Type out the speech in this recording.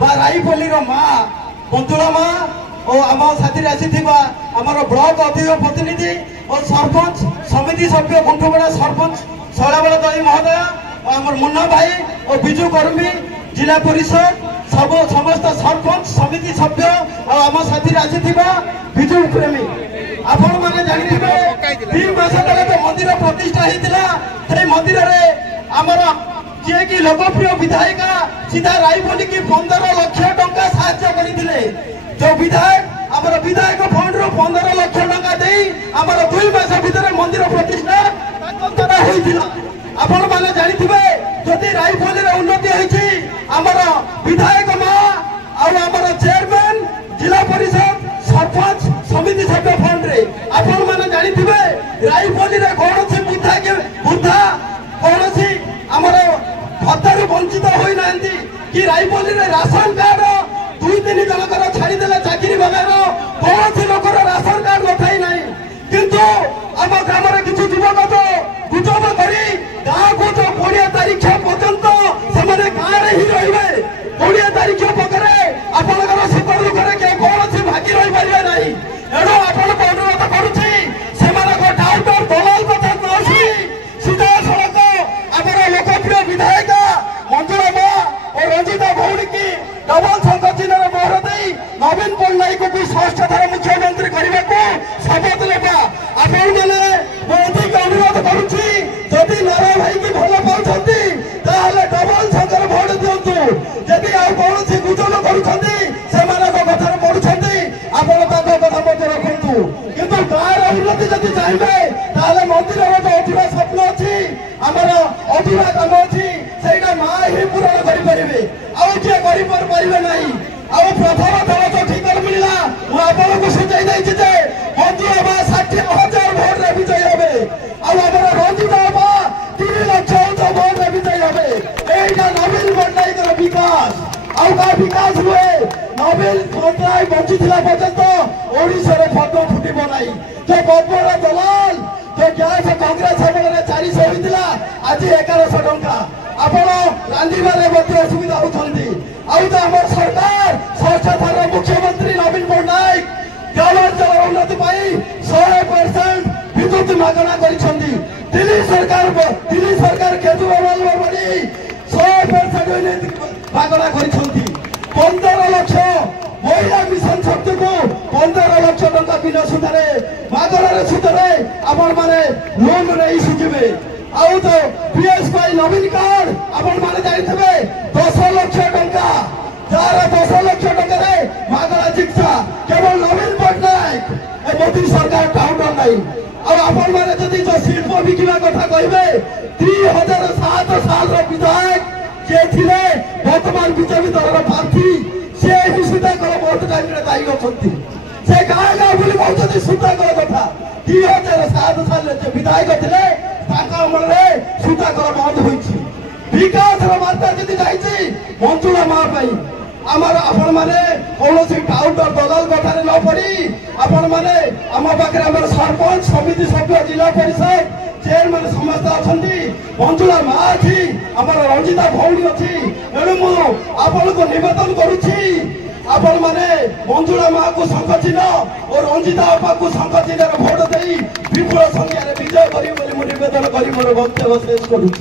राईपल्ली माँ मंजुला माँ और आम साथी आसीथिबा आमर ब्लॉक अधिक प्रतिनिधि और सरपंच समिति सभ्य गुंठुबड़ा सरपंच शैलाबल दई महोदय और आम मुन्ना भाई और बिजु कर्मी जिला परिषद सब समस्त सरपंच समिति सभ्य और आम साथी आसीथिबा बिजु प्रेमी आपण माने जानिथिबे 3 मास तले तो मंदिर प्रतिष्ठा हेतिला से मंदिर रे आमर जे कि लोकप्रिय विधायिका सीधा राईपल्ली की 15 लाख टंका साहाय्य करिथिले जो विधायक आमर विधायक फंड रो 15 लाख टंका देई आमर 2 मास भीतर मंदिर प्रतिष्ठा ताकतरा होइथिला आपण माने जानिथिबे जदि राईपल्ली रे उन्नति होइछि आमर विधायक मां और आमर चेयरमैन जिला परिषद सरपंच समिति सभ्य फंड रे आपण माने जानिथिबे राईपल्ली रे कोनोसी बुद्धा कोनोसी आमर भत्तारू वंचित होई नांती कि राईपल्ली रे राशन कार्ड 2-3 जनकर छाड़ी देले चाकरी बगार कोनोसी लोकर राशन कार्ड नथाई नाही किंतु आम ग्राम रे किछु युवक तो गुजब करी गाँ को जो 20 तारीख पर्यंत से गाँव रे ही रहिबे 20 तारीख पकरे आपनकर सुख दुखरे के कोनोसी भागी रहि परिबे नाही एडो आपण अनुरोध करूछि सेमानक डाउटर दलाल कथा नसुई सीधा सड़क आमर लोकप्रिय विधायक मंजुला माँ और रंजिता भौणी की डबल संघ चिन्ह मोहर दे नवीन पट्टनायक को 6ष्ठ थर मुख्यमंत्री करने को शपथ लेवा आपण मैंने अधिक अनुरोध करुछि जदि नारा भाई की भल पाउछंती ताहले डबल संघर भोट दियंतु जदि आ कोनोसी गुजब करूछंती सेमानक कथा पढुछंती आपण ताको कथा मध्य रखंतु किंतु गाँव उन्नति जदि चाहिए ताहले मंदिर जो अधूरा स्वप्न अच्छी आमर अधूरा काम अच्छी सेटा माँ ही पूरण करें आउ किए करे नहीं आउ प्रथम दल तो ठीक मिलला मुझे सूचाई जे मंजुला माँ 60,000 भोट रे विजय हे आमर रंजिता माँ 3 लाख भोट रे विजय हे एटा नवीन पट्टनायक विकास आउ विकास हुए नवीन पट्टनायक बंची पर्यंत ओडिशा रे फटो फुटिब नहीं जो बबरा दलाल जो गैस कांग्रेस 400 होता आज 1100 टंका आपण रांधिबारे असुविधा होती आम सरकार 6ष्ठ थर मुख्यमंत्री नवीन पट्टनायक ग्रामांचल उन्नति 100% विद्युत मागणा दिल्ली सरकार केजरीवाल बड़ी 100% मागणा 15 लाख महिला मिशन शक्ति को 15 लाख टंका बिना सुधारे मागणार सुधारे आपण माने लोन नहीं सुझिबे आउ तो पीएस नवीन कार्ड आपण माने जानिथिबे 10 लाख टंका जार 10 लाख टंका रे मागणा चिकित्सा केवल नवीन पट्टनायक ए मोदी सरकार काउंटर नहीं और आपण माने जदि जो शिल्प बिकिबा कथा कहिबे 2007 साल रो विधायक जे थिले वर्तमान बीजेपी दलर प्रार्थी से ही सुधा कर बहुत टाइम रे दाई अछंती से गाँ बोली कहते सुधा कर कथा 2007 साल जे विधायक थिले ताका अमल रे सुधा कर बंद होईछि विकास रो मात्रा जदि जाईछि मंजुला माँ पई आमर आपण माने कोनोसी टाउटर दलाल कथारे न पड़ी आपण माने आम पाखरे आमर सरपंच समिति सभ्य जिला परिषद चेयरमैन समस्त अछंती मंजुला माँ अछि आमर रंजिता भौणी अछि एणु मु आपण को निवेदन करूछि आपण माने मंजुला माँ को शंख चिन्ह और रंजिता आपा को शंख चिन्ह भोट देई विपुल संख्या रे विजय करी बोली मु निवेदन करी मोर वक्तव्य शेष करूछि।